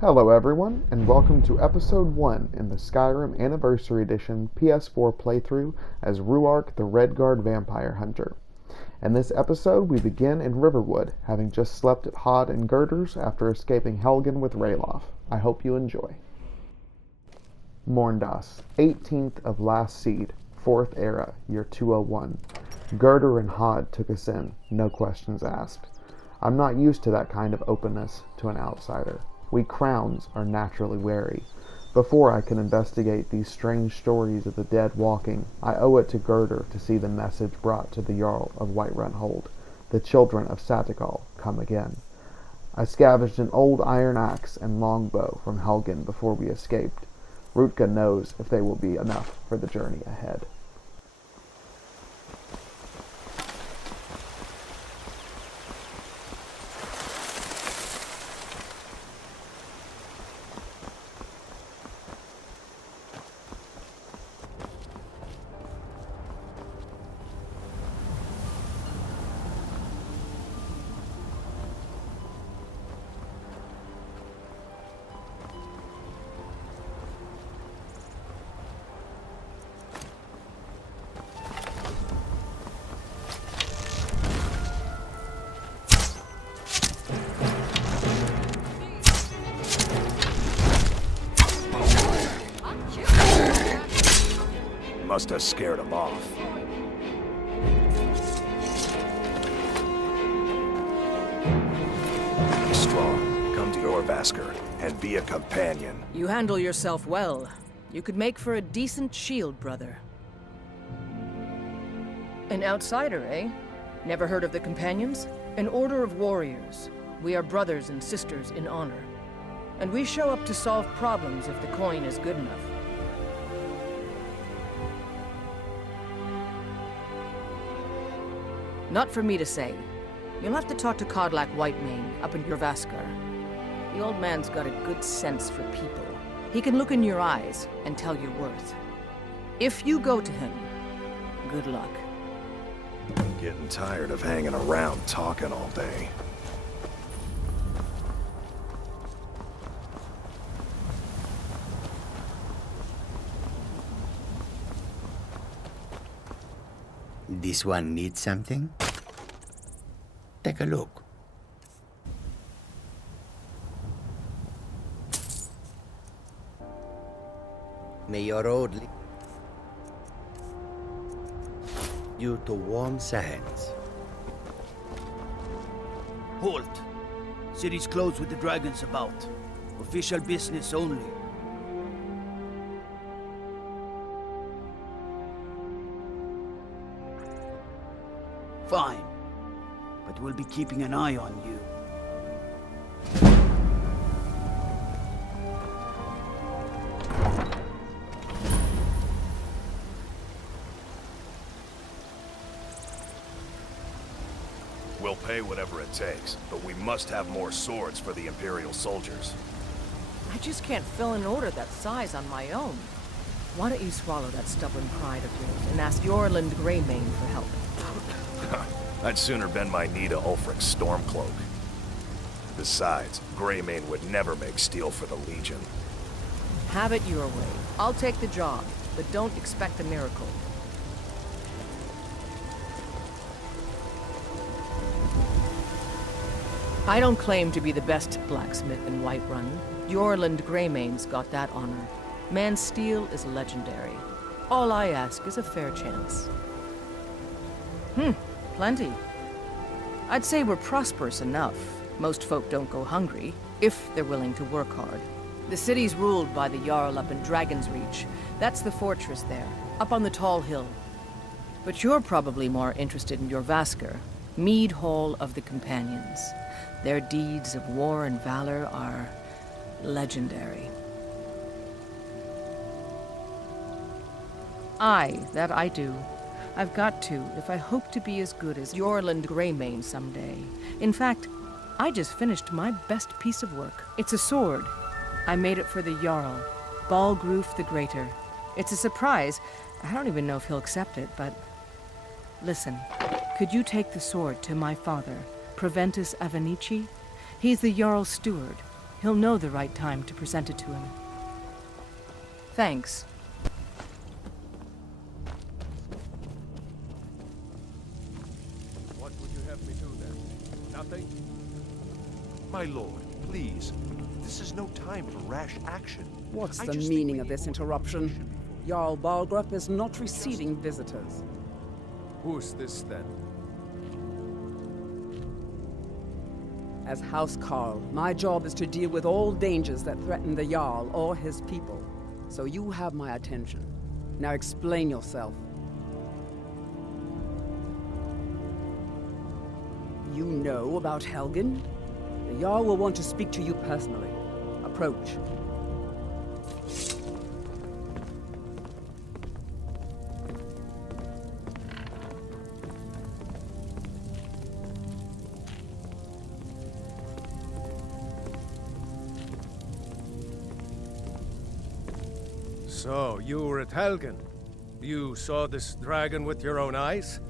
Hello everyone, and welcome to episode 1 in the Skyrim Anniversary Edition PS4 playthrough as Ruark the Redguard Vampire Hunter. In this episode, we begin in Riverwood, having just slept at Hod and Girders after escaping Helgen with Ralof. I hope you enjoy. Morndas, 18th of Last Seed, 4th Era, year 201. Girder and Hod took us in, no questions asked. I'm not used to that kind of openness to an outsider. We crowns are naturally wary. Before I can investigate these strange stories of the dead walking, I owe it to Girder to see the message brought to the Jarl of Whiterun Hold. The children of Satikal come again. I scavenged an old iron axe and longbow from Helgen before we escaped. Rutka knows if they will be enough for the journey ahead. Must have scared him off. Be strong, come to your Vasker, and be a companion. You handle yourself well. You could make for a decent shield, brother. An outsider, eh? Never heard of the Companions? An order of warriors. We are brothers and sisters in honor. And we show up to solve problems if the coin is good enough. Not for me to say. You'll have to talk to Kodlak Whitemane up in your Vaskar. The old man's got a good sense for people. He can look in your eyes and tell your worth. If you go to him, good luck. I'm getting tired of hanging around talking all day. This one needs something? Take a look. May your road lead you to warm sands. Halt! City's closed with the dragons about. Official business only. Fine. But we'll be keeping an eye on you. We'll pay whatever it takes, but we must have more swords for the Imperial soldiers. I just can't fill an order that size on my own. Why don't you swallow that stubborn pride of yours and ask Yorland Greymane for help? I'd sooner bend my knee to Ulfric's Stormcloak. Besides, Greymane would never make steel for the Legion. Have it your way. I'll take the job, but don't expect a miracle. I don't claim to be the best blacksmith in Whiterun. Yorland Greymane's got that honor. Man's steel is legendary. All I ask is a fair chance. Plenty. I'd say we're prosperous enough. Most folk don't go hungry, if they're willing to work hard. The city's ruled by the Jarl up in Dragon's Reach. That's the fortress there, up on the tall hill. But you're probably more interested in your Vasker, Mead Hall of the Companions. Their deeds of war and valor are legendary. Aye, that I do. I've got to, if I hope to be as good as Yorland Greymane someday. In fact, I just finished my best piece of work. It's a sword. I made it for the Jarl, Balgroof the Greater. It's a surprise. I don't even know if he'll accept it, but... Listen, could you take the sword to my father, Proventus Avenici? He's the Jarl's steward. He'll know the right time to present it to him. Thanks. What would you have me do then? Nothing? My lord, please. This is no time for rash action. What's I the just meaning think of we this need more interruption? information before- Jarl Balgrup is not receiving visitors. Who's this then? As House Carl, my job is to deal with all dangers that threaten the Jarl or his people. So you have my attention. Now explain yourself. You know about Helgen? The Jarl will want to speak to you personally. Approach. So, you were at Helgen. You saw this dragon with your own eyes?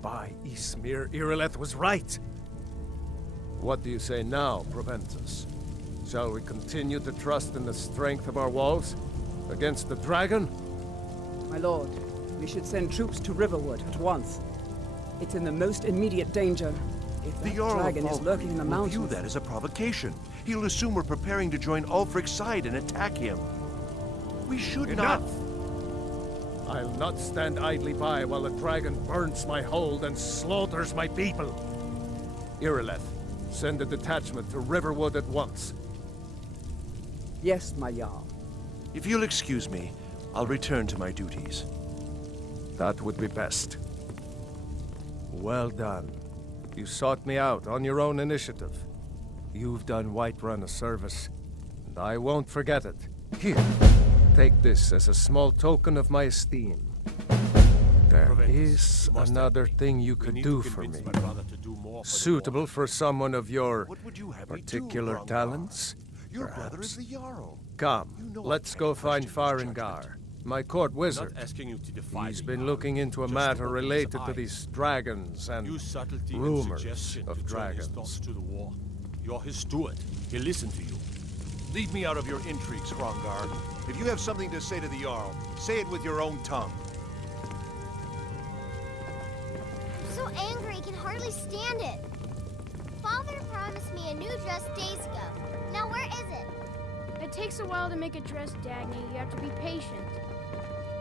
By Ysmir, Irileth was right. What do you say now, Proventus? Shall we continue to trust in the strength of our walls against the dragon? My lord, we should send troops to Riverwood at once. It's in the most immediate danger. If The that Jarl dragon of is lurking in the will view mountains... that as a provocation. He'll assume we're preparing to join Ulfric's side and attack him. We should Enough! I'll not stand idly by while the dragon burns my hold and slaughters my people. Irileth, send a detachment to Riverwood at once. Yes, my Jarl. If you'll excuse me, I'll return to my duties. That would be best. Well done. You sought me out on your own initiative. You've done Whiterun a service, and I won't forget it. Here, take this as a small token of my esteem. There is another thing you could do for me. Suitable for someone of your What would you have me do, particular Rongar? talents? Your brother perhaps. is the Jarl. Come, You know I let's can't go find question his Farengar, my court wizard. Asking you to defy He's the been Jarl, looking into a just matter open his related to eyes. these dragons and Use subtlety and rumors suggestion of to turn his thoughts dragons. to the war. You're his steward. He'll listen to you. Leave me out of your intrigues, Rongar. If you have something to say to the Jarl, say it with your own tongue. I'm so angry, I can hardly stand it. Father promised me a new dress days ago. Now where is it? It takes a while to make a dress, Dagny. You have to be patient.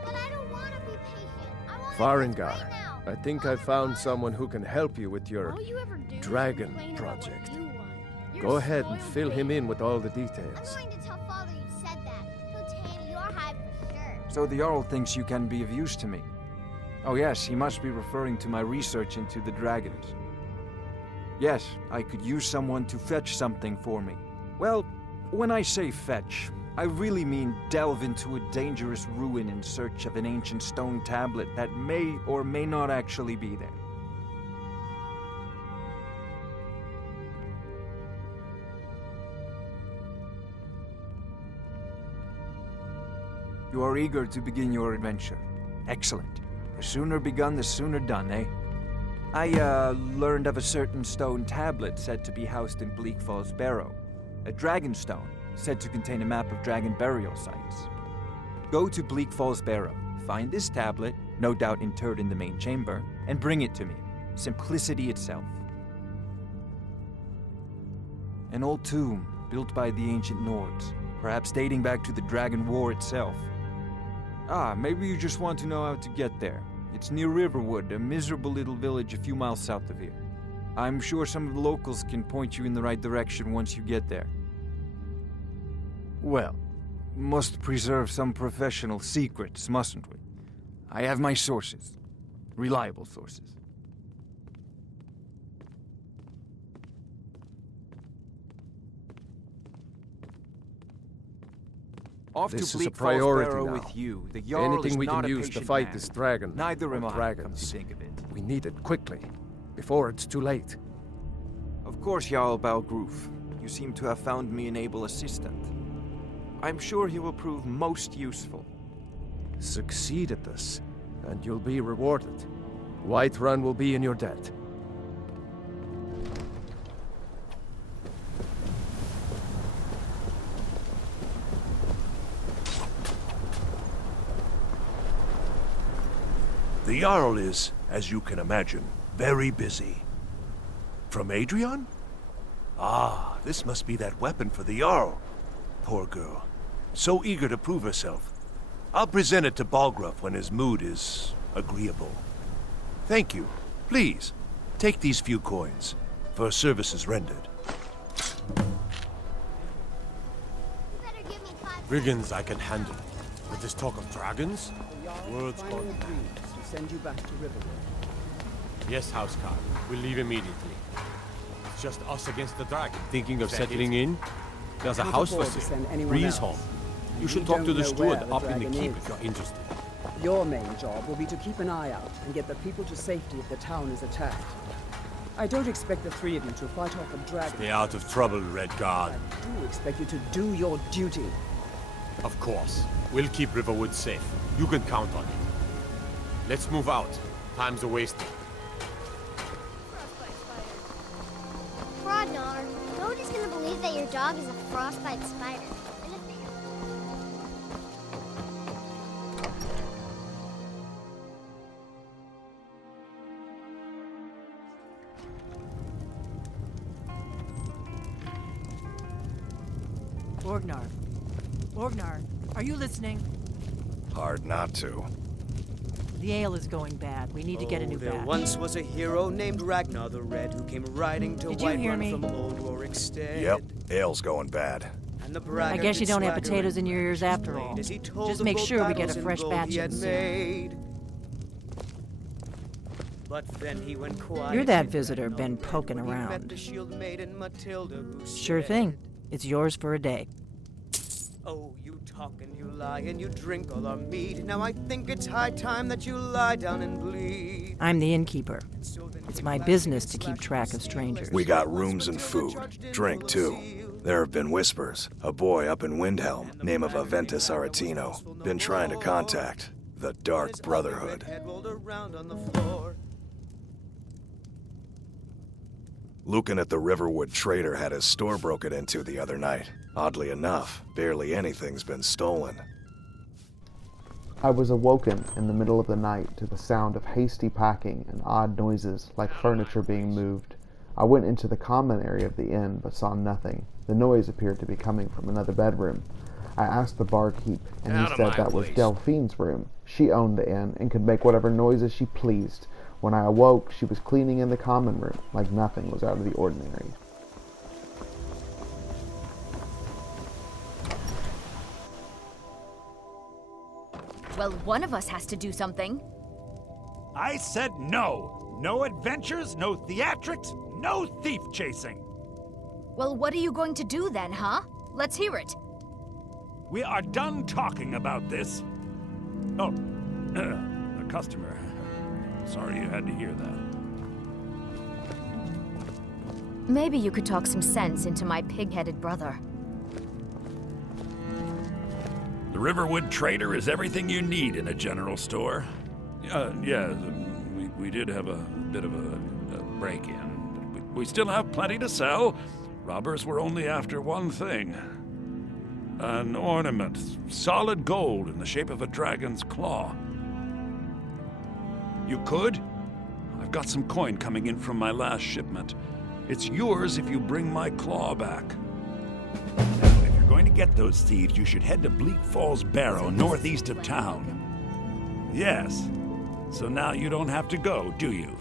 But I don't want to be patient. I want Farengar, right now. I think I found someone who can help you with your All you ever do is dragon complain about what project. you want. You're Go a ahead and spoiled fill him baby. in with all the I'm details. going to tell Father you said that. He'll tan your hide for sure. So the Jarl thinks you can be of use to me. Oh yes, he must be referring to my research into the dragons. Yes, I could use someone to fetch something for me. Well, when I say fetch, I really mean delve into a dangerous ruin in search of an ancient stone tablet that may or may not actually be there. You are eager to begin your adventure. Excellent. The sooner begun, the sooner done, eh? I, learned of a certain stone tablet said to be housed in Bleak Falls Barrow. A dragon stone, said to contain a map of dragon burial sites. Go to Bleak Falls Barrow, find this tablet, no doubt interred in the main chamber, and bring it to me. Simplicity itself. An old tomb, built by the ancient Nords, perhaps dating back to the Dragon War itself. Ah, maybe you just want to know how to get there. It's near Riverwood, a miserable little village a few miles south of here. I'm sure some of the locals can point you in the right direction once you get there. Well, must preserve some professional secrets, mustn't we? I have my sources. Reliable sources. Off This to is a Bleak Falls priority Barrow now. with you. The Jarl Anything is we not can a use to patient fight man. this dragon. Neither or am I, come dragons. to think of it. We need it quickly, before it's too late. Of course, Jarl Balgruf. You seem to have found me an able assistant. I'm sure he will prove most useful. Succeed at this. and you'll be rewarded. Whiterun will be in your debt. The Jarl is, as you can imagine, very busy. From Adrian? Ah, this must be that weapon for the Jarl. Poor girl. So eager to prove herself. I'll present it to Balgruuf when his mood is agreeable. Thank you. Please, take these few coins for services rendered. Brigands I can handle. But this talk of dragons? Words gone mad. To send you back to Riverwood. Yes, Housecarl. We'll leave immediately. It's just us against the dragon. Thinking of settling in? There's a house for sale. Breeze Hall. You should talk to the steward up in the keep if you're interested. Your main job will be to keep an eye out and get the people to safety if the town is attacked. I don't expect the three of you to fight off a dragon. Stay out of trouble, Redguard. I do expect you to do your duty. Of course. We'll keep Riverwood safe. You can count on it. Let's move out. Time's a-wasting. Rodnar, nobody's gonna believe that your dog is a frostbite spider. Borgnar. Borgnar, are you listening? Hard not to. The ale is going bad. We need to get a new There batch. once was a hero named Ragnar the Red who came riding to Did you hear Whiterun me? from Old Rorikstead. Yep, ale's going bad. And the I braggart guess you did don't have swagger potatoes and in your ears after all. as he told Just of make old sure we get battles a in fresh gold batch he had in soon. made. But then he went quiet. You're that visitor been poking When he met around. the shield maiden Matilda who Sure said, thing. It's yours for a day. "Oh, you talk and you lie and you drink all our mead. Now I think it's high time that you lie down and bleed." I'm the innkeeper. It's my business to keep track of strangers. We got rooms and food. Drink, too. There have been whispers. A boy up in Windhelm, name of Aventus Aretino, been trying to contact the Dark Brotherhood. Head rolled around on the floor. Lucan at the Riverwood Trader had his store broken into the other night. Oddly enough, barely anything's been stolen. I was awoken in the middle of the night to the sound of hasty packing and odd noises like furniture being moved. I went into the common area of the inn but saw nothing. The noise appeared to be coming from another bedroom. I asked the barkeep, and he said that was Delphine's room. She owned the inn and could make whatever noises she pleased. When I awoke, she was cleaning in the common room like nothing was out of the ordinary. Well, one of us has to do something. I said no. No adventures, no theatrics, no thief chasing. Well, what are you going to do then, huh? Let's hear it. We are done talking about this. Oh, a customer. Sorry you had to hear that. Maybe you could talk some sense into my pig-headed brother. The Riverwood Trader is everything you need in a general store. Yeah, we did have a bit of a break-in, but we still have plenty to sell. Robbers were only after one thing. An ornament, solid gold in the shape of a dragon's claw. You could? I've got some coin coming in from my last shipment. It's yours if you bring my claw back. Now, if you're going to get those thieves, you should head to Bleak Falls Barrow, northeast of town. Yes. So now you don't have to go, do you?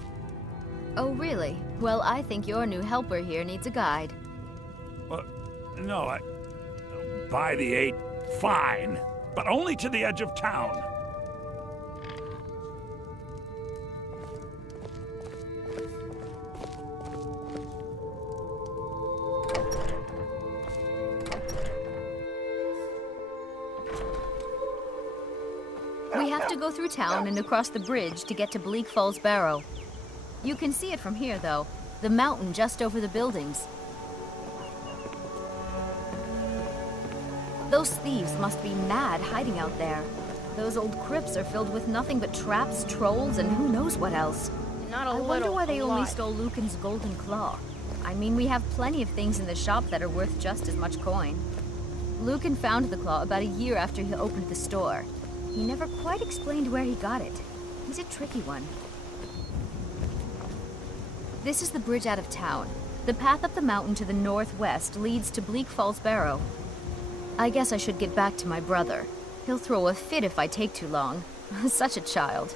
Oh, really? Well, I think your new helper here needs a guide. No, by the 8, fine. But only to the edge of town. We have to go through town and across the bridge to get to Bleak Falls Barrow. You can see it from here, though. The mountain just over the buildings. Those thieves must be mad hiding out there. Those old crypts are filled with nothing but traps, trolls, and who knows what else. Not a I little, wonder why they a only lot. stole Lucan's golden claw. I mean, we have plenty of things in the shop that are worth just as much coin. Lucan found the claw about a year after he opened the store. He never quite explained where he got it. He's a tricky one. This is the bridge out of town. The path up the mountain to the northwest leads to Bleak Falls Barrow. I guess I should get back to my brother. He'll throw a fit if I take too long. Such a child.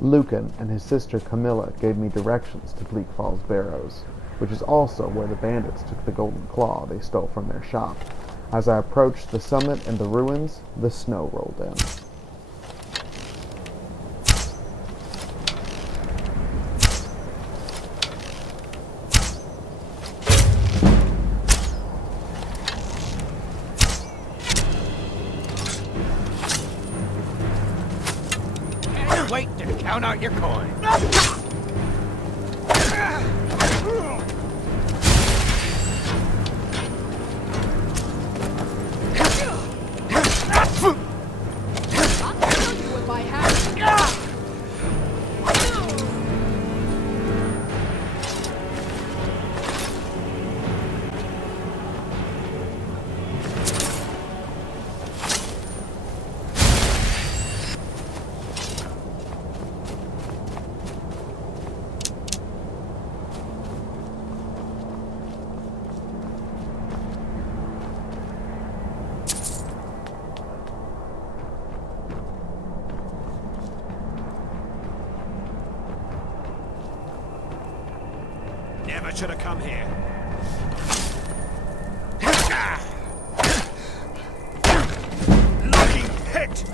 Lucan and his sister Camilla gave me directions to Bleak Falls Barrows, which is also where the bandits took the golden claw they stole from their shop. As I approached the summit and the ruins, the snow rolled in. Wait to count out your coin. Never should have come here. Lucky hit!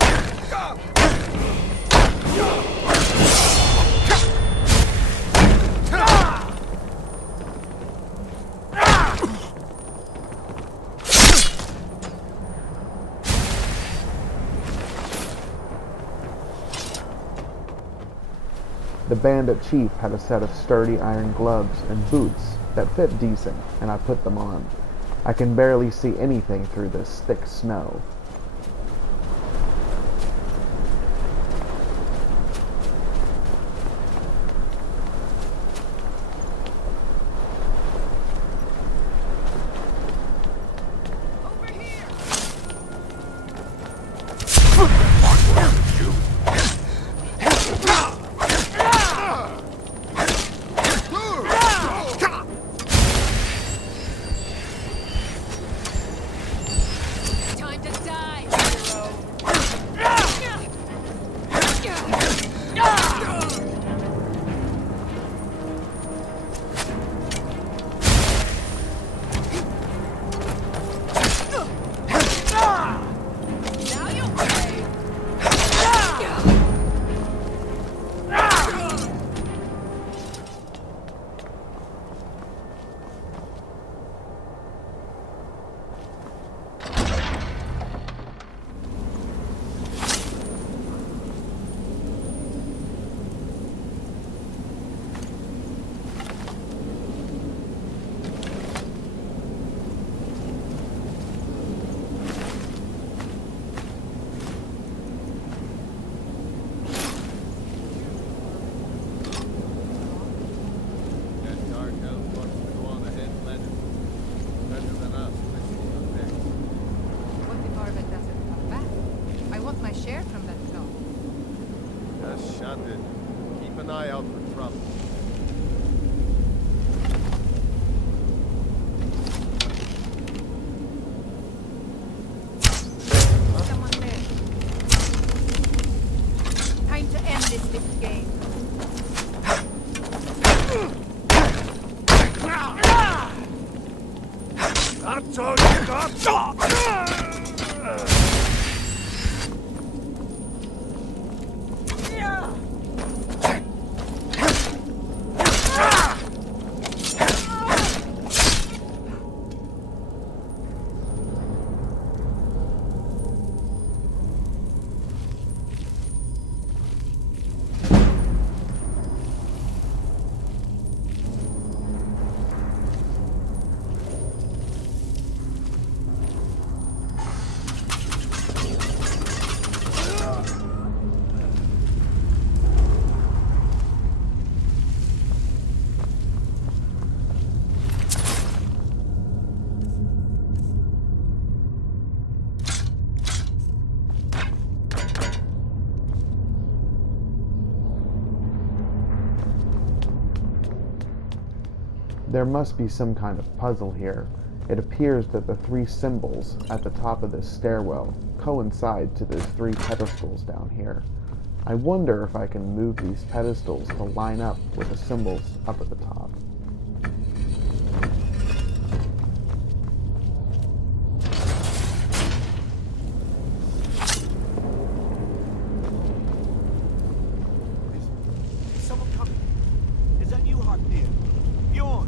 The bandit chief had a set of sturdy iron gloves and boots that fit decent, and I put them on. I can barely see anything through this thick snow. Keep an eye out for trouble. Someone there. Time to end this little game. That's all you got! There must be some kind of puzzle here. It appears that the 3 symbols at the top of this stairwell coincide to those 3 pedestals down here. I wonder if I can move these pedestals to line up with the symbols up at the top. Is someone coming? Is that you, Hartnir? Bjorn?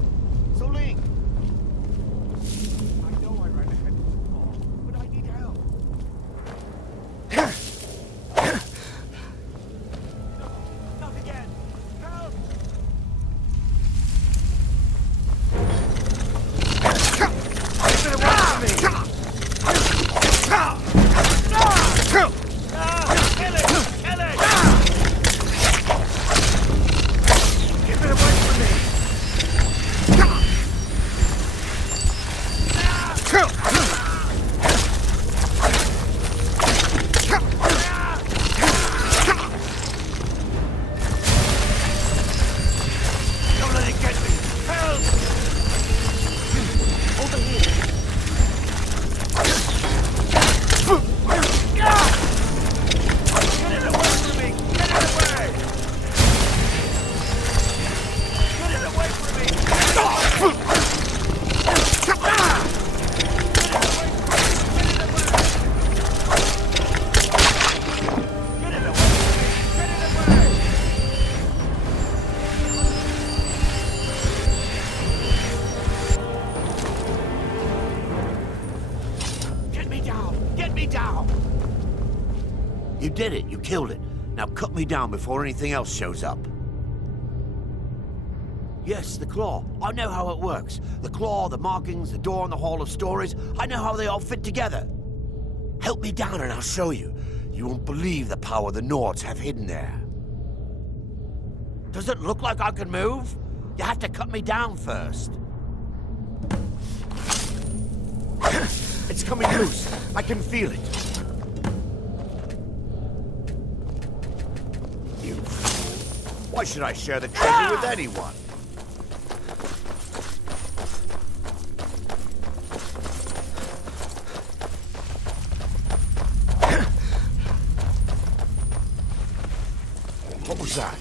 Soling? I know I ran ahead of the ball, but I need help. Not again! Help! Get away from me! Kill it! Kill it! Keep it away from me! Don't let it get me! Help! Over here! Get it away from me! Get it away! Get it away from me! Get me down! Get me down! You did it. You killed it. Now cut me down before anything else shows up. Yes, the claw. I know how it works. The claw, the markings, the door in the Hall of Stories. I know how they all fit together. Help me down and I'll show you. You won't believe the power the Nords have hidden there. Does it look like I can move? You have to cut me down first. It's coming loose. I can feel it. You fool. Why should I share the treasure with anyone? What was that?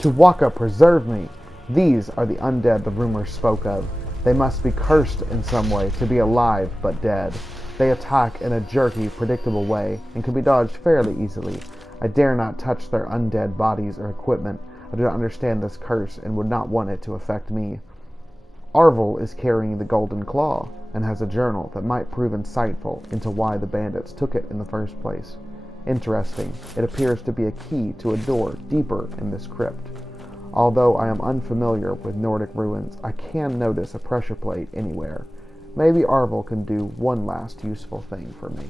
Tuwaka, preserve me! These are the undead the rumors spoke of. They must be cursed in some way to be alive but dead. They attack in a jerky, predictable way and can be dodged fairly easily. I dare not touch their undead bodies or equipment. I do not understand this curse and would not want it to affect me. Arvel is carrying the Golden Claw and has a journal that might prove insightful into why the bandits took it in the first place. Interesting. It appears to be a key to a door deeper in this crypt. Although I am unfamiliar with Nordic ruins, I can notice a pressure plate anywhere. Maybe Arvel can do one last useful thing for me.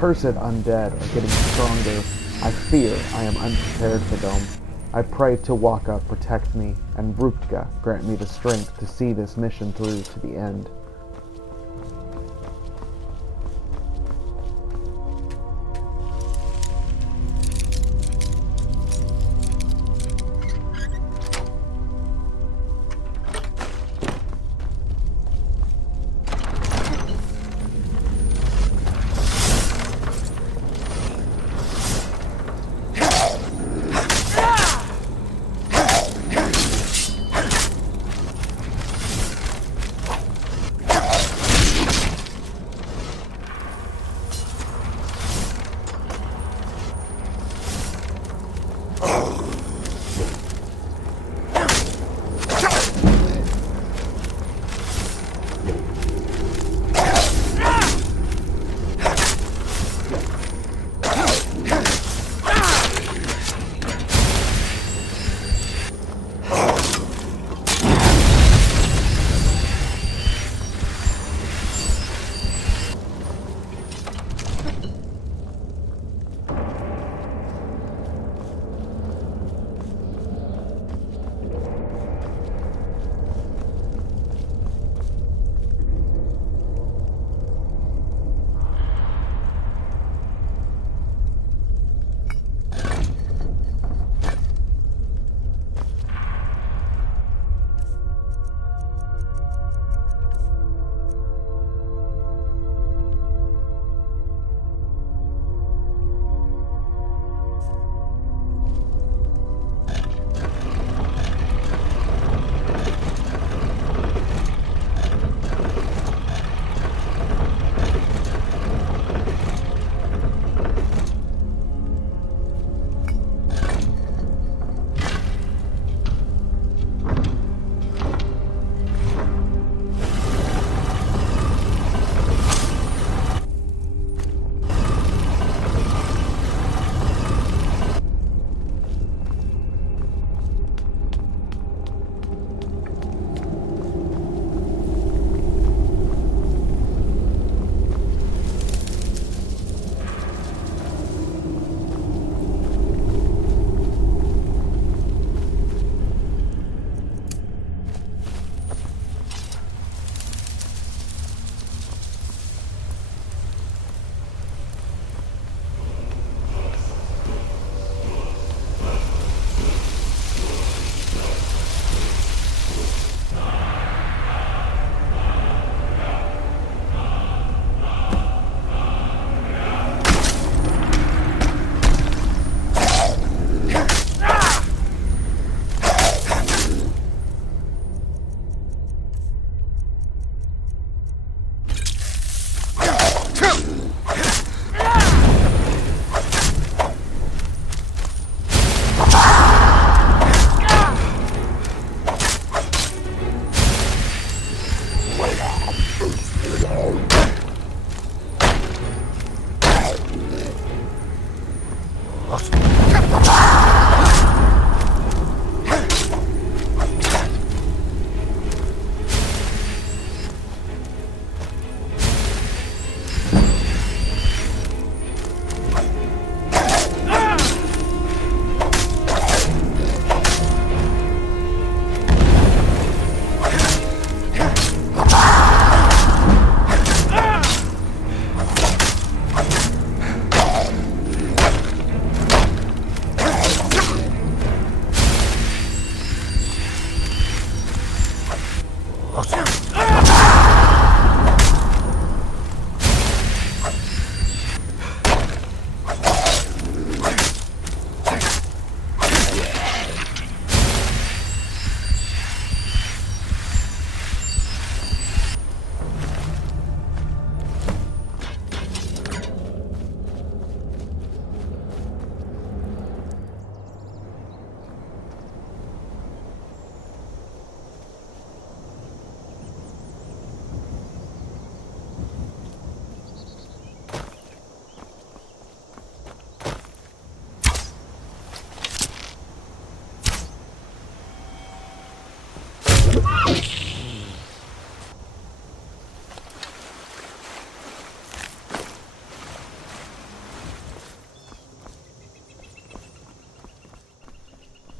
cursed undead are getting stronger. I fear I am unprepared for them. I pray to Waka protect me, and Ruktka grant me the strength to see this mission through to the end.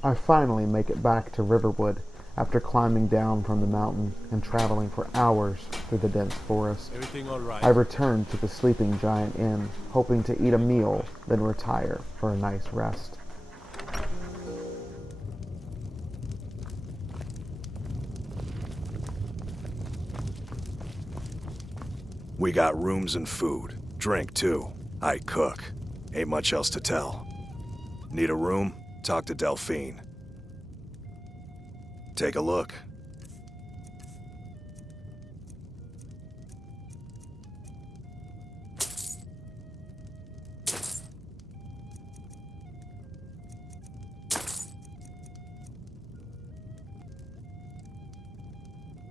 I finally make it back to Riverwood after climbing down from the mountain and traveling for hours through the dense forest. Everything all right? I return to the Sleeping Giant Inn, hoping to eat a meal, then retire for a nice rest. We got rooms and food. Drink, too. I cook. Ain't much else to tell. Need a room? Talk to Delphine. Take a look.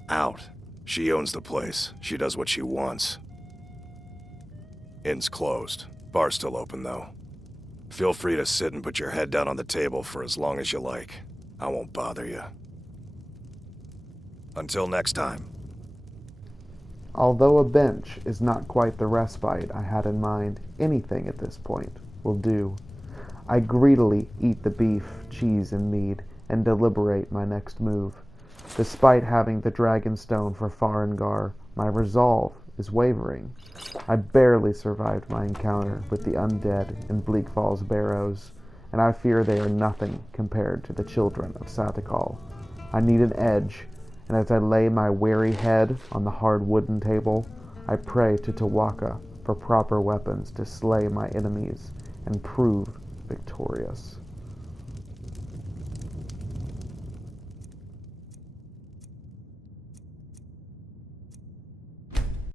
Out. She owns the place. She does what she wants. Inn's closed. Bar's still open, though. Feel free to sit and put your head down on the table for as long as you like. I won't bother you. Until next time. Although a bench is not quite the respite I had in mind, anything at this point will do. I greedily eat the beef, cheese, and mead, and deliberate my next move. Despite having the Dragonstone for Farengar, my resolve is wavering. I barely survived my encounter with the undead in Bleak Falls Barrows, and I fear they are nothing compared to the children of Satikal. I need an edge, and as I lay my weary head on the hard wooden table, I pray to Tawaka for proper weapons to slay my enemies and prove victorious.